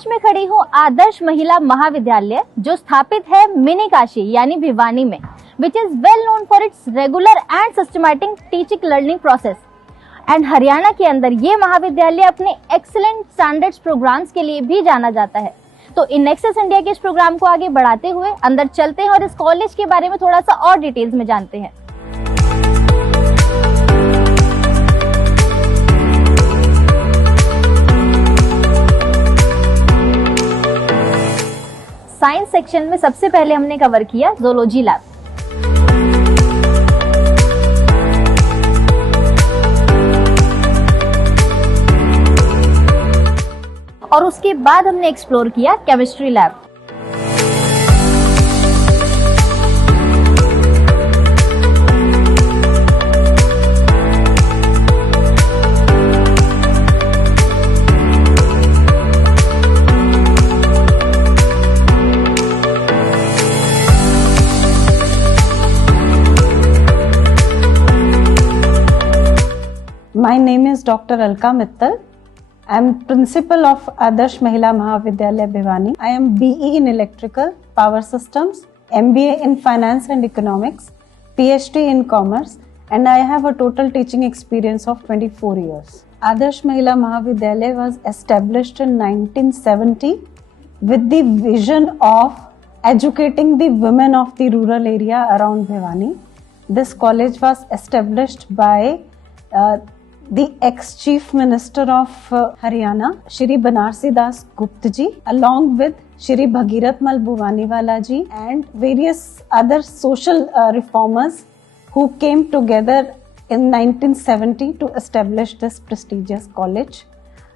आज मैं खड़ी हूँ आदर्श महिला महाविद्यालय जो स्थापित है मिनी काशी यानी भिवानी में, which is well known for its regular and systematic teaching learning process. And Haryana के अंदर ये महाविद्यालय अपने एक्सीलेंट स्टैंडर्ड्स प्रोग्राम्स के लिए भी जाना जाता है। तो इन नेक्सस इंडिया के इस प्रोग्राम को आगे बढ़ाते हुए अंदर चलते हैं और इस कॉलेज के बारे में थोड़ा सा और डिटेल्स में जानते हैं। साइंस सेक्शन में सबसे पहले हमने कवर किया ज़ूलॉजी लैब। और उसके बाद हमने एक्सप्लोर किया chemistry lab. My name is Dr. Alka Mittal. I am principal of Adarsh Mahila Mahavidyalaya Bhiwani. I am BE in Electrical Power Systems, MBA in Finance and Economics, PhD in Commerce, and I have a total teaching experience of 24 years. Adarsh Mahila Mahavidyalaya was established in 1970 with the vision of educating the women of the rural area around Bhiwani. This college was established by the ex-Chief Minister of Haryana, Shri Banarsi Das Gupta ji, along with Shri Bhagirat Mal Bhuwaniwala ji and various other social reformers who came together in 1970 to establish this prestigious college.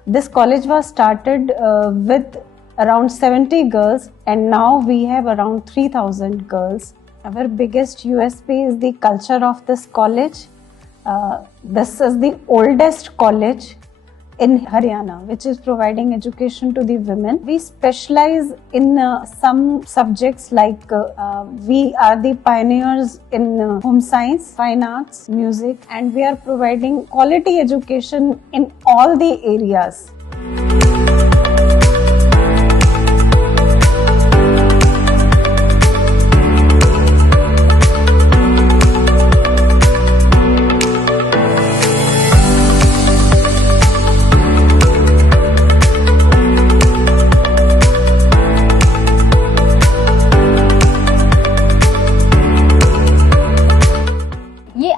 This college was started with around 70 girls and now we have around 3,000 girls. Our biggest USP is the culture of this college. This is the oldest college in Haryana which is providing education to the women. We specialize in some subjects like we are the pioneers in home science, fine arts, music, and we are providing quality education in all the areas.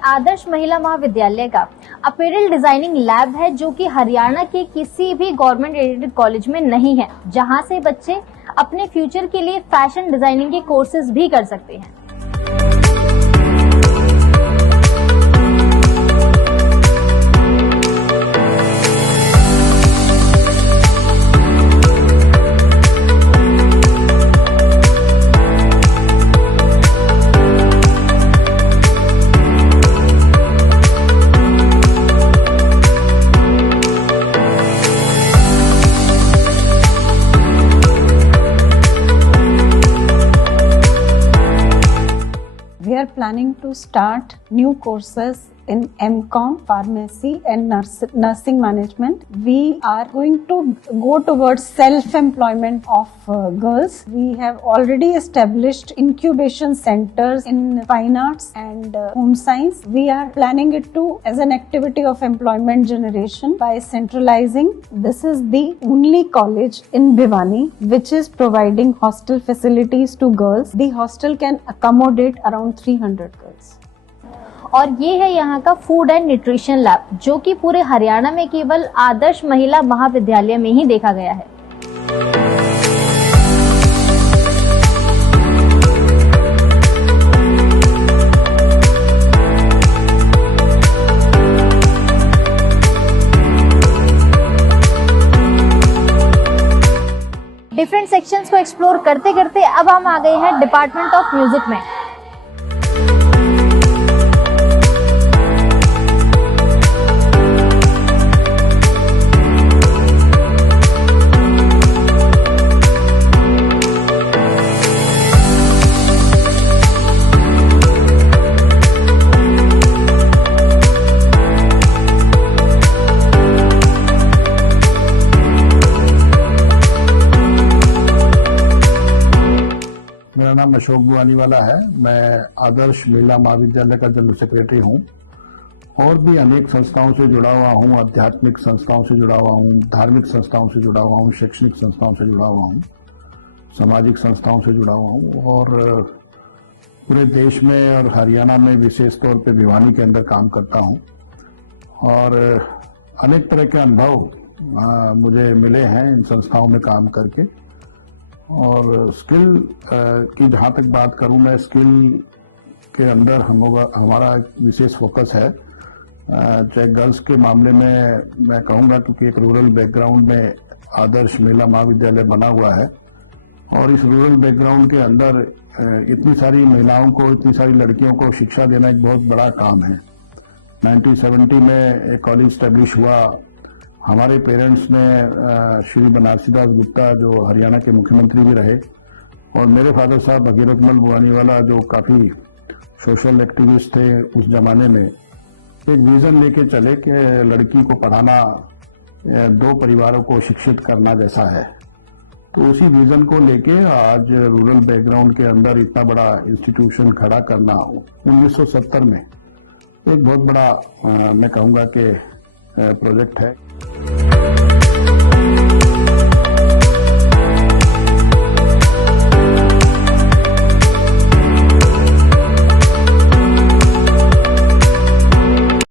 आदर्श महिला महाविद्यालय का apparel designing lab है जो कि हरियाणा के किसी भी government aided college में नहीं है, जहां से बच्चे अपने फ्यूचर के लिए फैशन डिजाइनिंग के कोर्सेज भी कर सकते हैं। We are planning to start new courses in MCom, Pharmacy and Nursing Management. We are going to go towards self-employment of girls. We have already established incubation centers in fine arts and home science. We are planning it to as an activity of employment generation by centralizing. This is the only college in Bhiwani which is providing hostel facilities to girls. The hostel can accommodate around 300 girls. और ये है यहाँ का food and nutrition lab जो कि पूरे हरियाणा में केवल आदर्श महिला महाविद्यालय में ही देखा गया है। डिफरेंट सेक्शंस को एक्सप्लोर करते करते अब हम आ गए हैं डिपार्टमेंट ऑफ म्यूजिक में। मेरा नाम अशोक बुआनीवाला है। मैं आदर्श महिला महाविद्यालय का जनरल सेक्रेटरी हूँ और भी अनेक संस्थाओं से जुड़ा हुआ हूँ। आध्यात्मिक संस्थाओं से जुड़ा हुआ हूँ, धार्मिक संस्थाओं से जुड़ा हुआ हूँ, शैक्षणिक संस्थाओं से जुड़ा हुआ हूँ, सामाजिक संस्थाओं से जुड़ा हुआ हूँ और पूरे देश में और हरियाणा में विशेष तौर पे भिवानी के अंदर काम करता हूँ। और अनेक तरह के अनुभव मुझे मिले हैं इन संस्थाओं में काम करके। और स्किल की जहाँ तक बात करूँ, मैं स्किल के अंदर हमारा विशेष फोकस है। चाहे गर्ल्स के मामले में मैं कहूँगा, क्योंकि एक रूरल बैकग्राउंड में आदर्श महिला महाविद्यालय बना हुआ है और इस रूरल बैकग्राउंड के अंदर इतनी सारी महिलाओं को, इतनी सारी लड़कियों को शिक्षा देना एक बहुत बड़ा काम है। 1970 में एक कॉलेज स्टैब्लिश हुआ। हमारे पेरेंट्स ने श्री बनारसी दास गुप्ता जो हरियाणा के मुख्यमंत्री भी रहे और मेरे फादर साहब भगीरथ मल बुआनीवाला जो काफी सोशल एक्टिविस्ट थे उस जमाने में, एक विजन लेके चले कि लड़की को पढ़ाना दो परिवारों को शिक्षित करना जैसा है। तो उसी विजन को लेके आज रूरल बैकग्राउंड के अंदर इतना बड़ा इंस्टीट्यूशन खड़ा करना 1970 में एक बहुत बड़ा मैं कहूँगा कि प्रोजेक्ट है।